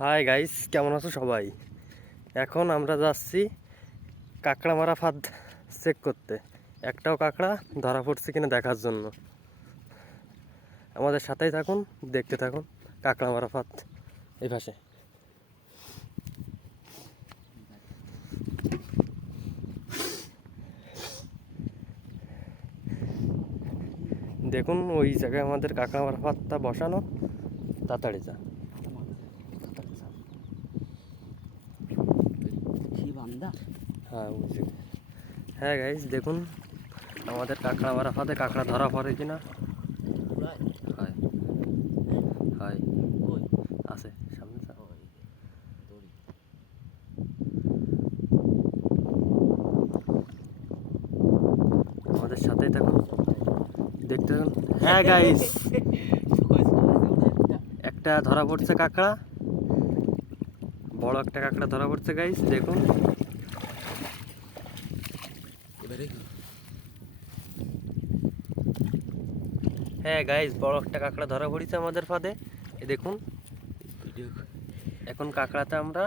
Hi guys, কেমন আছো সবাই? এখন আমরা যাচ্ছি কাঁকড়া মারা ফাঁদ চেক করতে। একটাও কাঁকড়া ধরা পড়ছে কিনা দেখার জন্য। আমাদের সাথেই থাকুন, দেখতে থাকুন কাঁকড়া মারা ফাঁদ এই পাশে। দেখুন ওই জায়গায় আমাদের কাঁকড়া মারা ফাঁদটা বসানো। তাড়াতাড়ি যা। হ্যাঁ বুঝছি। হ্যাঁ গাইস, দেখুন আমাদের কাঁকড়া মারা ফাঁদে কাঁকড়া ধরা পড়ে কিনা। হয় হয় আছে সামনে। আমাদের সাথেই থাকুন, দেখতে থাকুন। হ্যাঁ গাইস, একটা ধরা পড়ছে কাঁকড়া, বড় একটা কাঁকড়া ধরা পড়ছে গাইস, দেখুন। হ্যাঁ গাইস, বড় একটা কাঁকড়া ধরা পড়েছে আমাদের ফাঁদে, এই দেখুন। এখন কাঁকড়াতে আমরা